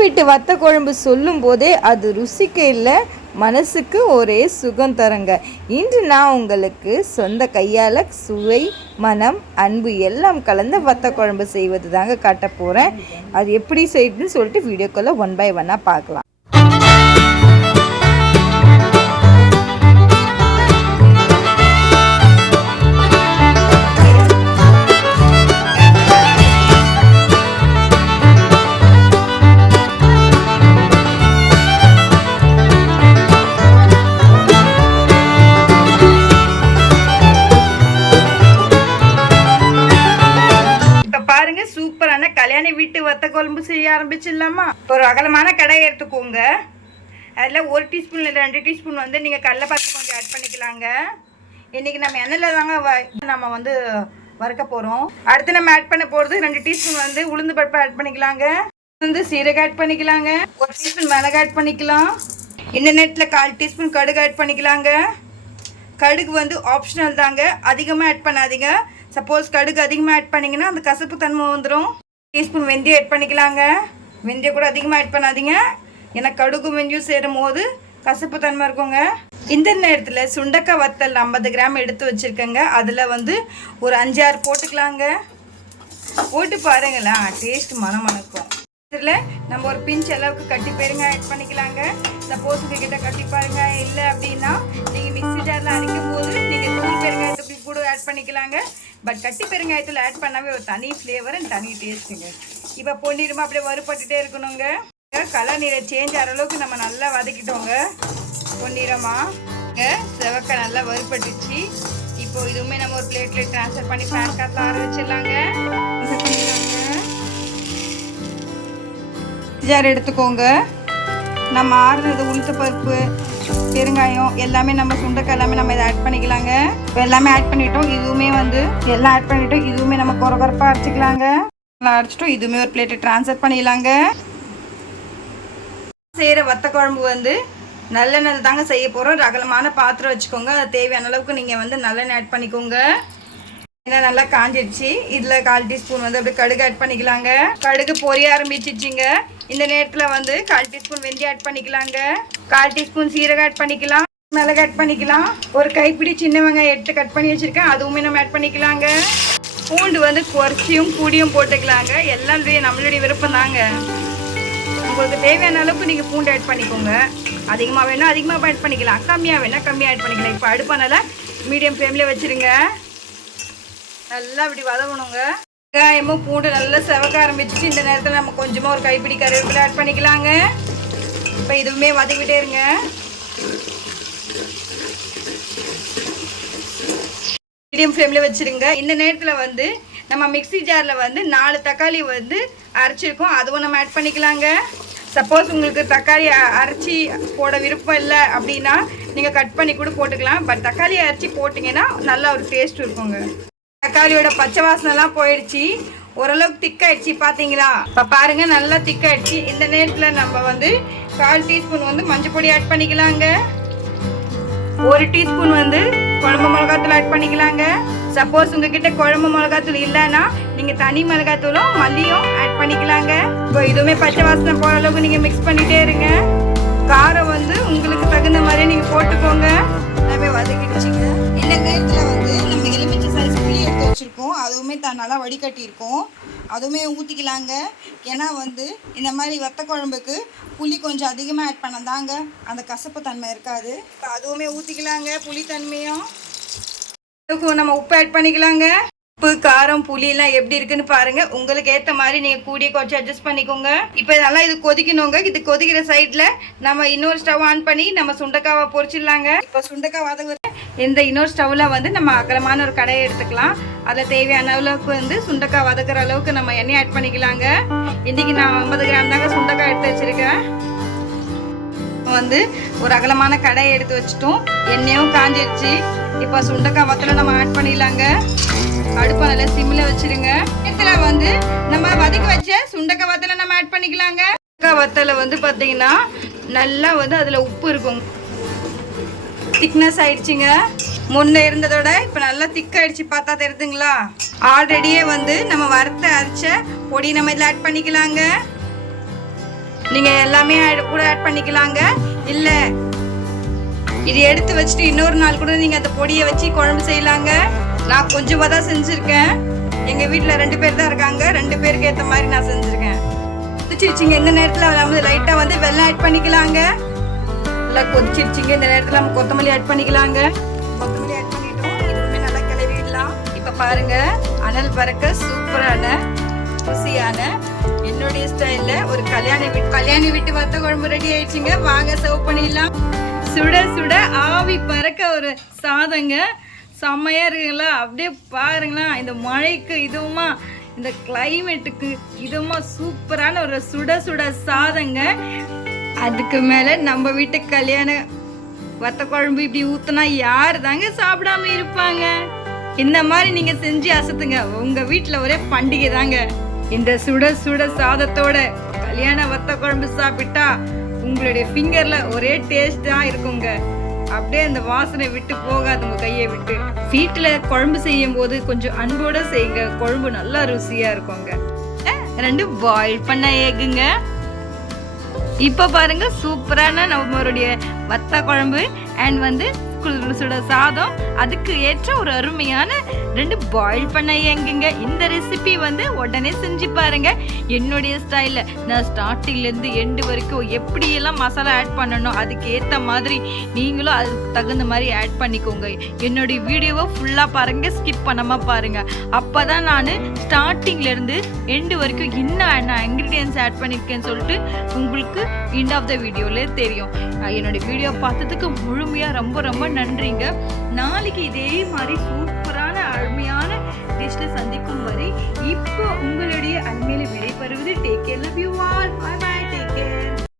வீட்டு வத்த குழம்பு சொல்லும் போதே அது ருசிக்கு இல்லை, மனசுக்கு ஒரே சுகம் தருங்க. இன்று நான் உங்களுக்கு சொந்த கையால் சுவை, மனம், அன்பு எல்லாம் கலந்த வத்த குழம்பு செய்வது தாங்க காட்ட போகிறேன். அது எப்படி செய்யுதுன்னு சொல்லிட்டு வீடியோக்குள்ளே 1 by 1 பார்க்கலாம். சூப்பரான கல்யாண வீட்டு வத்த குழம்பு செய்ய ஆரம்பிச்சிடலாமா? ஒரு அகலமான கடாயை எடுத்துக்கோங்க. அதில் 1 டீஸ்பூன் இல்லை 2 டீஸ்பூன் வந்து நீங்கள் கடலைப்பருப்பு கொஞ்சம் ஆட் பண்ணிக்கலாங்க. இன்றைக்கி நம்ம எண்ணெயில் தாங்க நம்ம வந்து வறுக்க போகிறோம். அடுத்து நம்ம ஆட் பண்ண போகிறது 2 டீஸ்பூன் வந்து உளுந்து பருப்பு ஆட் பண்ணிக்கலாங்க. வந்து சீரகம் ஆட் பண்ணிக்கலாங்க. 1 டீஸ்பூன் மிளகு ஆட் பண்ணிக்கலாம். இந்த நேரத்தில் 1/4 டீஸ்பூன் கடுகு ஆட் பண்ணிக்கலாங்க. கடுகு வந்து ஆப்ஷனல் தாங்க, அதிகமாக ஆட் பண்ணாதீங்க. சப்போஸ் கடுகு அதிகமாக ஆட் பண்ணிங்கன்னா அந்த கசப்பு தன்மை வந்துடும். டீஸ்பூன் வெந்தயம் ஆட் பண்ணிக்கலாங்க. வெந்தயம் கூட அதிகமாக ஆட் பண்ணாதீங்க, ஏன்னா கடுகு வெந்தயம் சேரும் போது கசப்பு தன்மை இருக்குங்க. இந்த நேரத்தில் சுண்டக்காய் வத்தல் 50 கிராம் எடுத்து வச்சுருக்கேங்க. அதில் வந்து ஒரு 5-6 போட்டுக்கலாங்க. போட்டு பாருங்களா, டேஸ்ட் மணக்கும். இதில் நம்ம ஒரு பிஞ்ச் அளவுக்கு கட்டி பெருங்காயம் ஆட் பண்ணிக்கலாங்க. சப்போஸ் உங்ககிட்ட கட்டி பெருங்காயம் இல்லை அப்படின்னா நீங்கள் மிக்ஸி ஜாரில் அரைக்கும் போது நீங்கள் தூள் பெருங்காயத்துக்கு கூட ஆட் பண்ணிக்கலாங்க. பட் கட்டி பெருங்காயத்தில் ஆட் பண்ணாவே ஒரு தனி ஃப்ளேவர் அண்ட் தனி டேஸ்ட்டுங்க. இப்போ பொன்னிறமாக அப்படியே வறுபட்டுட்டே இருக்கணுங்க. கலர் நிறம் சேஞ்ச் ஆகிற அளவுக்கு நம்ம நல்லா வதக்கிட்டோங்க. பொன்னிறமாக செவக்க நல்லா வறுபட்டுச்சு. இப்போ இதுவுமே நம்ம ஒரு பிளேட்டில் ட்ரான்ஸ்ஃபர் பண்ணி பேன் காட்டில் ஆற வச்சிடலாங்க. ஜார் எடுத்துக்கோங்க. நம்ம ஆறுறது உளுத்த பருப்பு, பெருங்காயம் எல்லாமே நம்ம சுண்டக்காய் எல்லாமே நம்ம இதை ஆட் பண்ணிக்கலாங்க. இப்போ எல்லாமே ஆட் பண்ணிட்டோம். இதுவுமே வந்து எல்லாம் ஆட் பண்ணிட்டோம். இதுவுமே நம்ம கொரகொரப்பாக அரைச்சிக்கலாங்க. நல்லா அரைச்சிட்டோம். இதுவுமே ஒரு பிளேட்டை ட்ரான்ஸ்ஃபர் பண்ணிடலாங்க. செய்கிற வத்த குழம்பு வந்து நல்லெண்ணெய் தாங்க செய்ய போகிறோம். அகலமான பாத்திரம் வச்சுக்கோங்க. அது தேவையான அளவுக்கு நீங்கள் வந்து நல்லெண்ணெய் ஆட் பண்ணிக்கோங்க. ஏன்னா நல்லா காஞ்சிடுச்சு. இதில் 1/4 டீஸ்பூன் வந்து அப்படியே கடுகு ஆட் பண்ணிக்கலாங்க. கடுகு பொரிய ஆரம்பிச்சிச்சிங்க. இந்த நேரத்தில் வந்து 1/4 டீஸ்பூன் வெந்தயம் ஆட் பண்ணிக்கலாங்க. 1/4 டீஸ்பூன் சீரகம் ஆட் பண்ணிக்கலாம். மிளகு ஆட் பண்ணிக்கலாம். ஒரு கைப்பிடி சின்ன வெங்காயம் எடுத்து கட் பண்ணி வச்சுருக்கேன், அதுவுமே நம்ம ஆட் பண்ணிக்கலாங்க. பூண்டு வந்து குறைச்சியும் கூடியும் போட்டுக்கலாங்க. எல்லாம் நம்மளுடைய விருப்பம் தாங்க. உங்களுக்கு தேவையான அளவுக்கு நீங்கள் பூண்டு ஆட் பண்ணிக்கோங்க. அதிகமாக வேணால் அதிகமாக ஆட் பண்ணிக்கலாம், கம்மியாக வேணால் கம்மியாக ஆட் பண்ணிக்கலாம். இப்போ அடுப்பானால மீடியம் ஃப்ளேமில் வச்சுருங்க. நல்லா இப்படி வதங்கணுங்க. வெங்காயமும் பூண்டு நல்லா செவக்க ஆரம்பிச்சு. இந்த நேரத்தில் நம்ம கொஞ்சமாக ஒரு கைப்பிடி கருவேப்பிலை ஆட் பண்ணிக்கலாங்க. இப்போ இதுவுமே வதக்கிட்டே இருங்க. மீடியம் ஃப்ளேமில் வச்சுருங்க. இந்த நேரத்தில் வந்து நம்ம மிக்ஸி ஜாரில் வந்து 4 தக்காளி வந்து அரைச்சிருக்கோம், அதுவும் நம்ம ஆட் பண்ணிக்கலாங்க. சப்போஸ் உங்களுக்கு தக்காளி அரைச்சி போட விருப்பம் இல்லை அப்படின்னா நீங்கள் கட் பண்ணி கூட போட்டுக்கலாம். பட் தக்காளி அரைச்சி போட்டிங்கன்னா நல்லா ஒரு டேஸ்ட் இருக்குங்க. தக்காளியோட பச்சை வாசனைலாம் போயிடுச்சு. ஓரளவுக்கு திக்காயிடுச்சு பார்த்தீங்களா? இப்போ பாருங்கள் நல்லா திக்காயிடுச்சு. இந்த நேரத்தில் நம்ம வந்து 1/4 டீஸ்பூன் வந்து மஞ்சள் பொடி ஆட் பண்ணிக்கலாங்க. 1 டீஸ்பூன் வந்து குழம்பு மிளகாத்தூள் ஆட் பண்ணிக்கலாங்க. சப்போஸ் உங்ககிட்ட குழம்பு மிளகாத்தூள் இல்லைன்னா நீங்கள் தனி மிளகாத்தூளும் மல்லியும் ஆட் பண்ணிக்கலாங்க. இப்போ இதுவுமே பச்சை வாசனை போகிற அளவுக்கு நீங்கள் மிக்ஸ் பண்ணிகிட்டே இருங்க. காரம் வந்து உங்களுக்கு தகுந்த மாதிரியே நீங்கள் போட்டுக்கோங்க. எல்லாமே வதக்கிடுச்சிங்க. இந்த நேரத்தில் வந்து நம்ம எலுமிச்சை சைஸ் புளி எடுத்து வச்சுருக்கோம், அதுவுமே நல்லா வடிகட்டியிருக்கோம், அதுவுமே ஊற்றிக்கலாங்க. ஏன்னா வந்து இந்த மாதிரி வத்த குழம்புக்கு புளி கொஞ்சம் அதிகமாக ஆட் பண்ணதாங்க அந்த கசப்பு தன்மை இருக்காது. இப்போ அதுவுமே ஊற்றிக்கலாங்க. புளி தன்மையும் நம்ம உப்பு ஆட் பண்ணிக்கலாங்க. உப்பு, காரம், புளியெல்லாம் எப்படி இருக்குன்னு பாருங்கள். உங்களுக்கு ஏற்ற மாதிரி நீங்கள் கூடிய கொஞ்சம் அட்ஜஸ்ட் பண்ணிக்கோங்க. இப்போ நல்லா இது கொதிக்கணுங்க. இது கொதிக்கிற சைடில் நம்ம இன்னொரு ஸ்டவ் ஆன் பண்ணி நம்ம சுண்டக்காவை பொரிச்சிடலாங்க. இப்போ சுண்டக்காய் வதங்க இந்த இன்னொரு ஸ்டவ்வில் வந்து நம்ம அகலமான ஒரு கடையை எடுத்துக்கலாம். அதில் தேவையான அளவுக்கு வந்து சுண்டக்காய் வதக்கிற அளவுக்கு நம்ம எண்ணெய் ஆட் பண்ணிக்கலாங்க. இன்றைக்கி நான் 50 கிராம் தாங்க சுண்டக்காய் எடுத்து வச்சுருக்கேன். வந்து ஒரு அகலமான கடையை எடுத்து வச்சுட்டோம். எண்ணெயும் காஞ்சிடுச்சு. இப்போ சுண்டக்காய் வத்தலை நம்ம ஆட் பண்ணிடலாங்க. அடுப்பை நல்லா சிம்மில் வச்சுருங்க. இதில் வந்து நம்ம வதக்கி வச்ச சுண்டக்காய் வத்தலை நம்ம ஆட் பண்ணிக்கலாங்க. சுண்டக்காய் வத்தலை வந்து பார்த்தீங்கன்னா நல்லா வந்து அதில் உப்பு இருக்கும். திக்னஸ் ஆயிடுச்சுங்க. முன்னே இருந்ததோட இப்போ நல்லா திக்காயிடுச்சு. பார்த்தா தெரியுதுங்களா? ஆல்ரெடியே வந்து நம்ம வறுத்த அரைச்ச பொடி நம்ம இதில் ஆட் பண்ணிக்கலாங்க. நீங்கள் எல்லாமே கூட ஆட் பண்ணிக்கலாங்க. இல்லை இது எடுத்து வச்சுட்டு இன்னொரு நாள் கூட நீங்கள் அந்த பொடியை வச்சு குழம்பு செய்யலாங்க. நான் கொஞ்சமாக தான் செஞ்சுருக்கேன். எங்கள் வீட்டில் 2 பேர் தான் இருக்காங்க. 2 பேருக்கு ஏற்ற மாதிரி நான் செஞ்சுருக்கேன். கொதிச்சிருச்சிங்க. இந்த நேரத்தில் வந்து லைட்டாக வந்து வெல்லம் ஆட் பண்ணிக்கலாங்க. நல்லா கொதிச்சிருச்சிங்க. இந்த நேரத்தில் நம்ம கொத்தமல்லி ஆட் பண்ணிக்கலாங்க. கொத்தமல்லி ஆட் பண்ணிட்டோம். இதுவுமே நல்லா கிளறிடலாம். இப்போ பாருங்கள், அனல் பறக்க சூப்பரான ருசியான என்னுடைய ஸ்டைலில் ஒரு கல்யாணி வீட்டு வத்த குழம்பு ரெடி ஆயிடுச்சுங்க. வாங்க சர்வ் பண்ணிடலாம். சுட சுட ஆவி பறக்க ஒரு சாதங்க. செம்மையா இருக்குங்களா? அப்படியே பாருங்களா, இந்த மழைக்கு இதுவுமா இந்த கிளைமேட்டுக்கு இதுவுமா சூப்பரான ஒரு சுட சுட சாதங்க. அதுக்கு மேலே நம்ம வீட்டு கல்யாண வத்த குழம்பு இப்படி ஊத்துனா யார் தாங்க சாப்பிடாம இருப்பாங்க? இந்த மாதிரி நீங்க செஞ்சு அசத்துங்க. உங்க வீட்டில் ஒரே பண்டிகை தாங்க. இந்த சுட சுட சாதத்தோட கல்யாண வத்த குழம்பு சாப்பிட்டா உங்களுடைய ஃபிங்கர்ல ஒரே டேஸ்டா இருக்குங்க. அப்படியே அந்த வாசனை விட்டு போகாது உங்க கையை விட்டு. வீட்டுல குழம்பு செய்யும் போது கொஞ்சம் அன்போட செய்யுங்க. குழம்பு நல்லா ருசியா இருக்குங்க. 2 பாயில் பண்ண ஏகுங்க. இப்ப பாருங்க, சூப்பரான நம்மளுடைய வத்த குழம்பு அண்ட் வந்து சுட சாதம், அதுக்கு ஏற்ற ஒரு அருமையான 2 பாயில் பண்ண ஏங்குங்க. இந்த ரெசிபி வந்து உடனே செஞ்சு பாருங்க. என்னுடைய ஸ்டைல நான் ஸ்டார்டிங்லேருந்து எண்டு வரைக்கும் எப்படியெல்லாம் மசாலா ஆட் பண்ணணும் அதுக்கு ஏற்ற மாதிரி நீங்களும் அதுக்கு தகுந்த மாதிரி ஆட் பண்ணிக்கோங்க. என்னுடைய வீடியோவை ஃபுல்லாக பாருங்க, ஸ்கிப் பண்ணாமல் பாருங்க. அப்போ தான் நான் ஸ்டார்டிங்லேருந்து எண்டு வரைக்கும் என்ன இன்க்ரீடியன்ஸ் ஆட் பண்ணியிருக்கேன்னு சொல்லிட்டு உங்களுக்கு எண்ட் ஆஃப் த வீடியோவிலே தெரியும். என்னுடைய வீடியோ பார்த்ததுக்கு முழுமையாக ரொம்ப ரொம்ப நன்றிங்க. நாளைக்கு இதே மாதிரி சூப்பரான அருமையான டிஷ்ல சந்திக்கும் வரை இப்போ உங்களுடைய அண்மையில விடைபெறுவது take care, love you all, bye by.